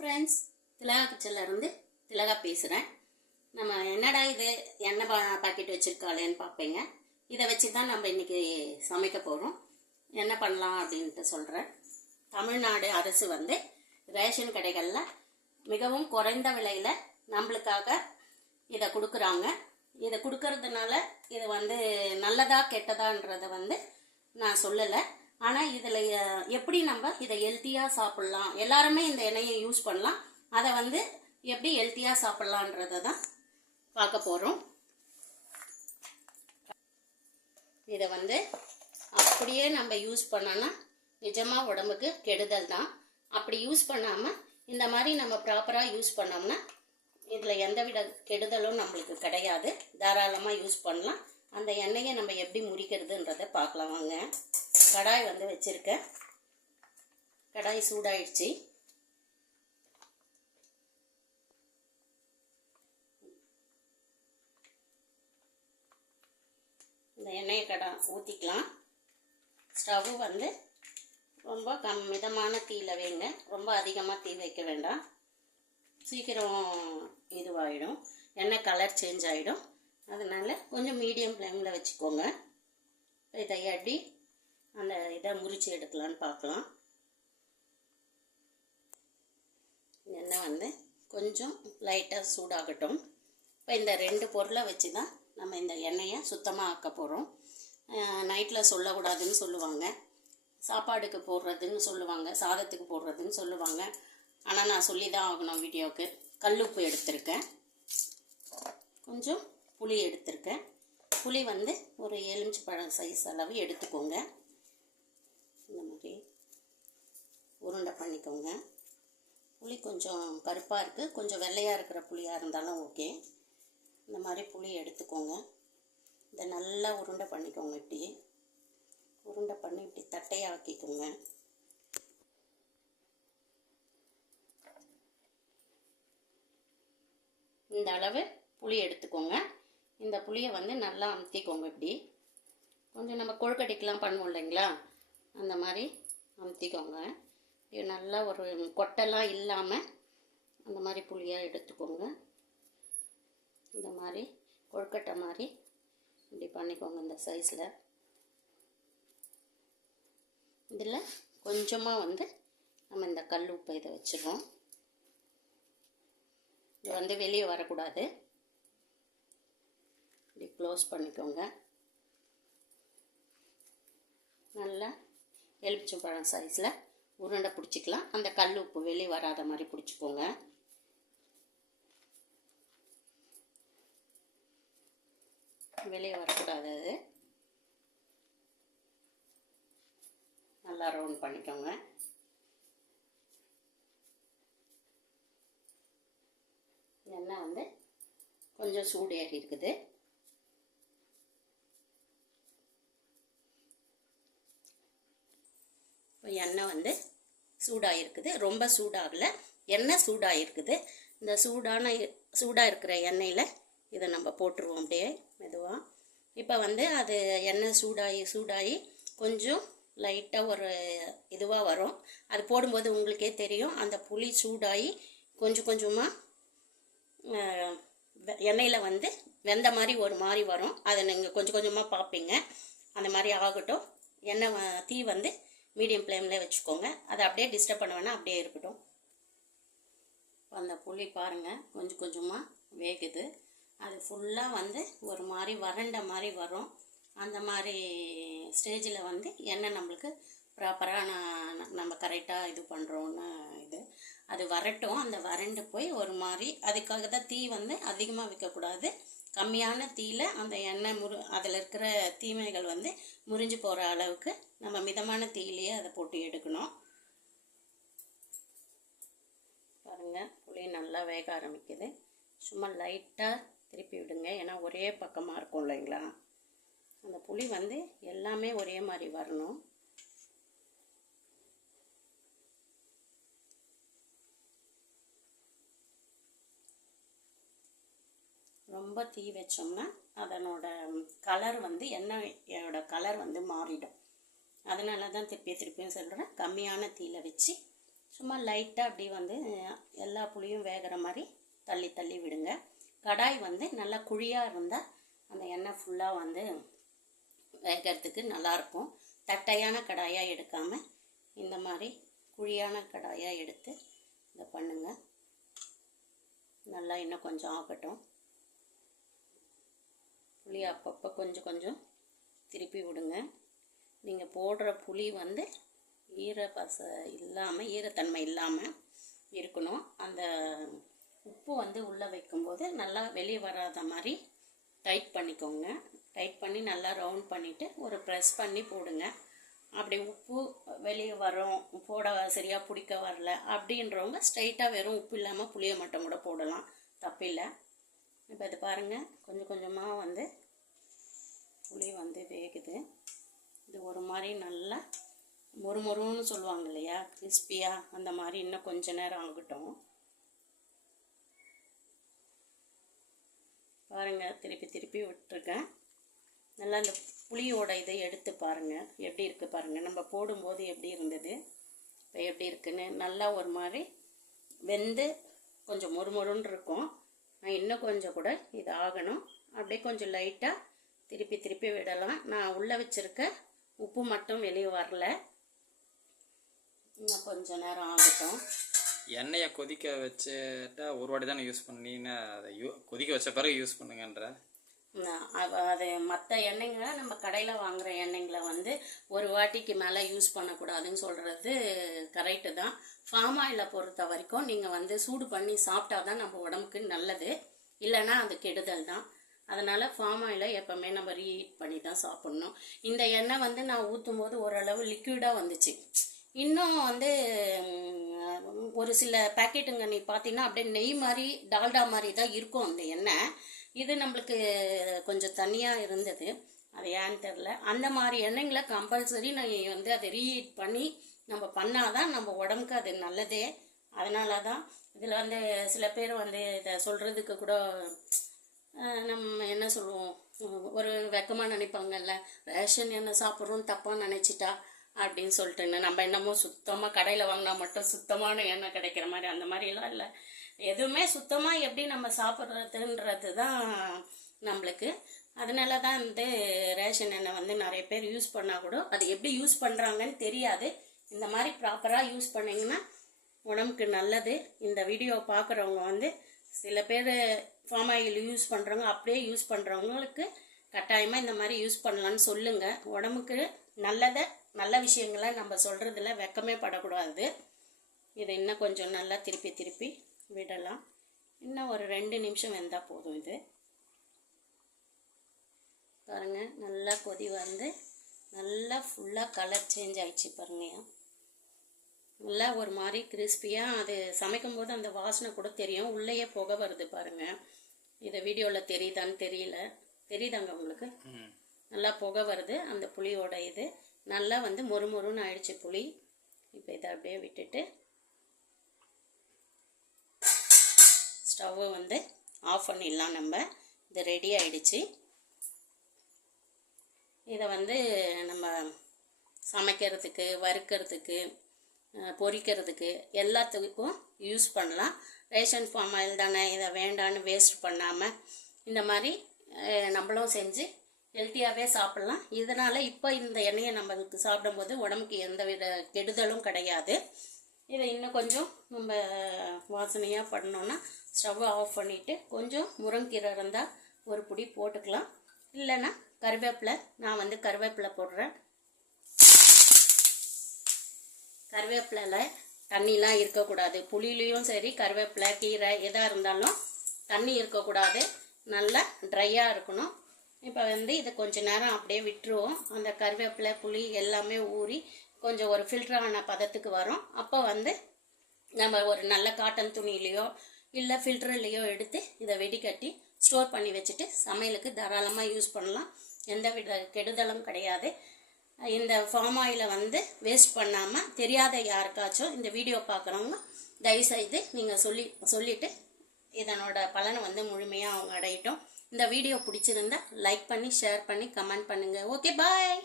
Friends, திலகா கிச்சன்லேருந்து திலகா பேசுகிறேன். நம்ம என்னடா இது எண்ணெய் பாக்கெட் வச்சுருக்காளேன்னு பார்ப்பீங்க. இதை வச்சு தான் நம்ம இன்றைக்கி சமைக்க போகிறோம். என்ன பண்ணலாம் அப்படின்ட்டு சொல்கிறேன். தமிழ்நாடு அரசு ரேஷன் கடைகளில் மிகவும் குறைந்த விலையில் நம்மளுக்காக இதை கொடுக்குறாங்க. இதை கொடுக்கறதுனால இது நல்லதா கெட்டதான்றதை நான் சொல்லலை. ஆனால் இதில் எப்படி நம்ம இதை ஹெல்த்தியாக சாப்பிட்லாம், எல்லாருமே இந்த எண்ணெயை யூஸ் பண்ணலாம். அதை எப்படி ஹெல்த்தியாக சாப்பிட்லான்றதை தான் பார்க்க போகிறோம். இதை அப்படியே நம்ம யூஸ் பண்ணோன்னா நிஜமாக உடம்புக்கு கெடுதல் தான். அப்படி யூஸ் பண்ணாமல் இந்த மாதிரி நம்ம ப்ராப்பராக யூஸ் பண்ணோம்னா இதில் எந்தவித கெடுதலும் நம்மளுக்கு கிடையாது. தாராளமாக யூஸ் பண்ணலாம். அந்த எண்ணெயை நம்ம எப்படி முறிக்கிறதுன்றதை பார்க்கலாம் வாங்க. கடாய் வச்சுருக்கேன். கடாய் சூடாயிடுச்சு. இந்த எண்ணெயை ஊற்றிக்கலாம். ஸ்டவ் ரொம்ப மிதமான தீயில் வைங்க. ரொம்ப அதிகமாக தீ வைக்க வேண்டாம். சீக்கிரம் இதுவாகிடும், எண்ணெய் கலர் சேஞ்ச் ஆகிடும். அதனால் கொஞ்சம் மீடியம் ஃப்ளேமில் வச்சுக்கோங்க. இதை எப்படி அந்த இதை முறிச்சு எடுக்கலான்னு பார்க்கலாம். எண்ணெய் கொஞ்சம் லைட்டாக சூடாகட்டும். இப்போ இந்த ரெண்டு பொருளை வச்சு தான் நம்ம இந்த எண்ணெயை சுத்தமாக ஆக்க போகிறோம். நைட்டில் சொல்லக்கூடாதுன்னு சொல்லுவாங்க, சாப்பாடுக்கு போடுறதுன்னு சொல்லுவாங்க, சாதத்துக்கு போடுறதுன்னு சொல்லுவாங்க. ஆனால் நான் சொல்லி தான் ஆகணும் வீடியோவுக்கு. கல்லுப்பு எடுத்திருக்கேன், கொஞ்சம் புளி எடுத்திருக்கேன். புளி ஒரு எலுமிச்சை பழம் சைஸ் அளவு எடுத்துக்கோங்க. இந்த மாதிரி உருண்டை பண்ணிக்கோங்க. புளி கொஞ்சம் கருப்பாக இருக்குது, கொஞ்சம் வெள்ளையாக இருக்கிற புளியாக இருந்தாலும் ஓகே. இந்த மாதிரி புளி எடுத்துக்கோங்க. இதை நல்லா உருண்டை பண்ணிக்கோங்க. இப்படி உருண்டை பண்ணி இப்படி தட்டையாக ஆக்கிக்கோங்க. இந்த அளவு புளி எடுத்துக்கோங்க. இந்த புளியை நல்லா அமுத்திக்கோங்க. இப்படி கொஞ்சம் நம்ம கொழுக்கட்டைக்கெலாம் பண்ணுவோம் இல்லைங்களா, அந்த மாதிரி அமுத்திக்கோங்க. இது நல்லா ஒரு கொட்டெல்லாம் இல்லாமல் அந்த மாதிரி புளியாக எடுத்துக்கோங்க. இந்த மாதிரி கொழுக்கட்டை மாதிரி இப்படி பண்ணிக்கோங்க. இந்த சைஸில் இதில் கொஞ்சமாக நம்ம இந்த கல் உப்பை இதை வச்சுருவோம். இது வெளியே வரக்கூடாது. இப்படி க்ளோஸ் பண்ணிக்கோங்க. நல்லா எலுமிச்சம்பழம் சைஸில் உருண்டை பிடிச்சிக்கலாம். அந்த கல் உப்பு வெளியே வராத மாதிரி பிடிச்சிக்கோங்க. வெளியே வரக்கூடாது. அது நல்லா ரவுண்ட் பண்ணிக்கோங்க. எண்ணெய் கொஞ்சம் சூடு ஏறி இருக்குது. இப்போ எண்ணெய் சூடாக இருக்குது. ரொம்ப சூடாகலை, எண்ணெய் சூடாக இருக்குது. இந்த சூடாக இருக்கிற எண்ணெயில் இதை நம்ம போட்டுருவோம் அப்படியே மெதுவாக. இப்போ அது எண்ணெய் சூடாகி கொஞ்சம் லைட்டாக ஒரு இதுவாக வரும். அது போடும்போது உங்களுக்கே தெரியும். அந்த புளி சூடாகி கொஞ்சம் கொஞ்சமாக எண்ணெயில் வெந்த மாதிரி ஒரு மாதிரி வரும். அதை நீங்கள் கொஞ்சம் கொஞ்சமாக பார்ப்பீங்க. அந்த மாதிரி ஆகட்டும். எண்ணெய் தீ மீடியம் ஃப்ளேமில் வச்சுக்கோங்க. அதை அப்படியே டிஸ்டர்ப் பண்ண வேணால் அப்படியே இருக்கட்டும். அந்த புளி பாருங்கள் கொஞ்சம் கொஞ்சமாக வேகுது. அது ஃபுல்லாக ஒரு மாதிரி வறண்ட மாதிரி வரும். அந்த மாதிரி ஸ்டேஜில் எண்ணெய் நம்மளுக்கு ப்ராப்பராக நம்ம கரெக்டாக இது பண்ணுறோன்னு அது வரட்டும். அந்த வறண்டு போய் ஒரு மாதிரி, அதுக்காக தான் தீ அதிகமாக வைக்கக்கூடாது. கம்மியான தீயில் அந்த எண்ணெய் அதில் இருக்கிற தீமைகள் முறிஞ்சு போகிற அளவுக்கு நம்ம மிதமான தீயிலேயே அதை போட்டு எடுக்கணும். பாருங்கள் புளி நல்லா வேக ஆரம்பிக்குது. சும்மா லைட்டாக திருப்பி விடுங்க, ஏன்னா ஒரே பக்கமாக இருக்கும் இல்லைங்களா. அந்த புளி எல்லாமே ஒரே மாதிரி வரணும். ரொம்ப தீ வச்சோம்னா அதனோட கலர் எண்ணெயோட கலர் மாறிடும். அதனால தான் திருப்பியும் சொல்கிறேன், கம்மியான தீயில் வச்சு சும்மா லைட்டாக அப்படி வந்து எல்லா புளியும் வேகிற மாதிரி தள்ளி தள்ளி விடுங்க. கடாய் வந்து நல்லா குழியாக இருந்தால் அந்த எண்ணெய் ஃபுல்லாக வந்து வேகிறதுக்கு நல்லாயிருக்கும். தட்டையான கடாயாக எடுக்காமல் இந்த மாதிரி குழியான கடாயாக எடுத்து இதை பண்ணுங்கள். நல்லா இன்னும் கொஞ்சம் ஆகட்டும். புளி அப்பப்போ கொஞ்சம் கொஞ்சம் திருப்பி விடுங்க. நீங்கள் போடுற புளி வந்து ஈரத்தன்மை இல்லாமல் இருக்கணும். அந்த உப்பு வந்து உள்ளே வைக்கும்போது நல்லா வெளியே வராத மாதிரி டைட் பண்ணிக்கோங்க. டைட் பண்ணி நல்லா ரவுண்ட் பண்ணிவிட்டு ஒரு ப்ரெஸ் பண்ணி போடுங்க. அப்படி உப்பு வெளியே வரும், சரியாக பிடிக்க வரல அப்படின்றவங்க ஸ்ட்ரைட்டாக வெறும் உப்பு இல்லாமல் புளியை மட்டும் கூட போடலாம், தப்பில்லை. இப்போ இது பாருங்கள், கொஞ்சம் கொஞ்சமாக வந்து புளி வந்து வேகுது. இது ஒரு மாதிரி நல்லா மொறுமொறுன்னு சொல்லுவாங்க இல்லையா, கிறிஸ்பியாக, அந்த மாதிரி இன்னும் கொஞ்ச நேரம் ஆகட்டும். பாருங்கள், திருப்பி திருப்பி விட்டுருக்கேன். நல்லா அந்த புளியோட இதை எடுத்து பாருங்கள், எப்படி இருக்குது பாருங்கள். நம்ம போடும்போது எப்படி இருந்தது, இப்போ எப்படி இருக்குன்னு. நல்லா ஒரு மாதிரி வெந்து கொஞ்சம் மொறுமொறுன்னு இருக்கும். நான் இன்னும் கொஞ்சம் கூட இது ஆகணும். அப்படியே கொஞ்சம் லைட்டாக திருப்பி திருப்பி விடலாம். நான் உள்ளே வச்சுருக்க உப்பு மட்டும் வெளியே வரல. இன்னும் கொஞ்சம் நேரம் ஆகட்டும். எண்ணெயை கொதிக்க வச்சுட்டா ஒரு வாட்டி தானே யூஸ் பண்ணின்னு அதை கொதிக்க வச்ச பிறகு யூஸ் பண்ணுங்கன்ற. அது மற்ற எண்ணெய்ங்களை நம்ம கடையில் வாங்குகிற எண்ணெய்களை வந்து ஒரு வாட்டிக்கு மேலே யூஸ் பண்ணக்கூடாதுன்னு சொல்கிறது கரெக்டு தான். ஃபார்ம் ஆயிலை பொறுத்த வரைக்கும் நீங்கள் வந்து சூடு பண்ணி சாப்பிட்டா தான் நம்ம உடம்புக்கு நல்லது, இல்லைன்னா அது கெடுதல் தான். அதனால் ஃபார்ம் ஆயிலை எப்போவுமே நம்ம ரீஹீட் பண்ணி தான் சாப்பிட்ணும். இந்த எண்ணெய் வந்து நான் ஊற்றும் போது ஓரளவு லிக்விடாக வந்துச்சு. இன்னும் வந்து ஒரு சில பேக்கெட்டுங்க நீ பார்த்தீங்கன்னா அப்படியே நெய் மாதிரி டால்டா மாதிரி தான் இருக்கும் அந்த எண்ணெய். இது நம்மளுக்கு கொஞ்சம் தனியாக இருந்தது, அது ஏன்னு தெரில. அந்த மாதிரி எண்ணெய்களை கம்பல்சரி நான் வந்து அதை ரீஹீட் பண்ணி நம்ம பண்ணாதான் நம்ம உடம்புக்கு அது நல்லதே. அதனால தான் இதில் வந்து சில பேர் வந்து இதை சொல்கிறதுக்கு கூட நம்ம என்ன சொல்லுவோம், ஒரு வெக்கமாக நினைப்பாங்கல்ல, ரேஷன் எண்ணெய் சாப்பிட்றோம் தப்பாக நினச்சிட்டா அப்படின்னு சொல்லிட்டு. நம்ம என்னமோ சுத்தமாக கடையில் வாங்கினா மட்டும் சுத்தமான எண்ணெய் கிடைக்கிற மாதிரி அந்த மாதிரிலாம் இல்லை. எதுவுமே சுத்தமாக எப்படி நம்ம சாப்பிட்றதுன்றது தான் நம்மளுக்கு. அதனால தான் வந்து ரேஷன் எண்ணெய் வந்து நிறைய பேர் யூஸ் பண்ணால் கூட அது எப்படி யூஸ் பண்ணுறாங்கன்னு தெரியாது. இந்த மாதிரி ப்ராப்பராக யூஸ் பண்ணிங்கன்னா உடம்புக்கு நல்லது. இந்த வீடியோ பார்க்குறவங்க வந்து சில பேர் ஃபார்ம் ஆயில் யூஸ் பண்ணுறவங்க, அப்படியே யூஸ் பண்ணுறவங்களுக்கு கட்டாயமாக இந்த மாதிரி யூஸ் பண்ணலான்னு சொல்லுங்கள். உடம்புக்கு நல்ல விஷயங்களை நம்ம சொல்கிறதுல வெக்கமே படக்கூடாது. இதை இன்னும் கொஞ்சம் நல்லா திருப்பி திருப்பி விடலாம். இன்னும் ஒரு 2 நிமிஷம் வெந்தால் போதும். இது பாருங்கள், நல்லா கொதி வந்து நல்லா ஃபுல்லாக கலர் சேஞ்ச் ஆகிடுச்சு பாருங்கய்யா. நல்லா ஒரு மாதிரி கிறிஸ்பியாக, அது சமைக்கும் போது அந்த வாசனை கூட தெரியும். உள்ளேயே புகை வருது பாருங்கள். இதை வீடியோவில் தெரியுதான்னு தெரியல, தெரியுதாங்க உங்களுக்கு? நல்லா புகை வருது. அந்த புளியோட இது நல்லா வந்து மொறுமொறுன்னு ஆயிடுச்சு புளி. இப்போ இதை அப்படியே விட்டுட்டு ஸ்டவ்வை வந்து ஆஃப் பண்ணிடலாம். நம்ம இது ரெடி ஆயிடுச்சு. இதை வந்து நம்ம சமைக்கிறதுக்கு, வறுக்கிறதுக்கு, பொரிக்கிறதுக்கு எல்லாத்துக்கும் யூஸ் பண்ணலாம். ரேஷன் ஃபார்ம் ஆயில் தானே, இதை வேண்டான்னு வேஸ்ட் பண்ணாமல் இந்த மாதிரி நம்மளும் செஞ்சு ஹெல்த்தியாகவே சாப்பிட்லாம். இதனால் இப்போ இந்த எண்ணெயை நம்மளுக்கு சாப்பிடும்போது உடம்புக்கு எந்த வித கெடுதலும் கிடையாது. இதை இன்னும் கொஞ்சம் நம்ம வாசனையாக பண்ணோன்னா ஸ்டவ்வை ஆஃப் பண்ணிவிட்டு கொஞ்சம் முருங்கீரை இருந்தால் ஒரு பிடி போட்டுக்கலாம். இல்லைன்னா கருவேப்பிலை, நான் வந்து கருவேப்பிலை போடுறேன். கருவேப்பிலையில் தண்ணிலாம் இருக்கக்கூடாது. புளியிலையும் சரி, கருவேப்பிலை, கீரை எதாக இருந்தாலும் தண்ணி இருக்கக்கூடாது, நல்லா ட்ரையாக இருக்கணும். இப்போ வந்து இதை கொஞ்சம் நேரம் அப்படியே விட்டுருவோம். அந்த கருவேப்பிலை, புளி எல்லாமே ஊறி கொஞ்சம் ஒரு ஃபில்டரான பதத்துக்கு வரும். அப்போ வந்து நம்ம ஒரு நல்ல காட்டன் துணியிலையோ இல்லை ஃபில்டர்லேயோ எடுத்து இதை வெடிக்கட்டி ஸ்டோர் பண்ணி வச்சுட்டு சமையலுக்கு தாராளமாக யூஸ் பண்ணலாம். எந்த வித கெடுதலும் கிடையாது. இந்த ஃபார்ம் ஆயிலை வந்து வேஸ்ட் பண்ணாமல், தெரியாத யாருக்காச்சும் இந்த வீடியோ பார்க்குறவங்க தயவுசெய்து நீங்கள் சொல்லிவிட்டு இதனோட பலனை வந்து முழுமையாக அவங்க அடையட்டும். இந்த வீடியோ பிடிச்சிருந்தா லைக் பண்ணி, ஷேர் பண்ணி, கமெண்ட் பண்ணுங்கள். ஓகே, பாய்.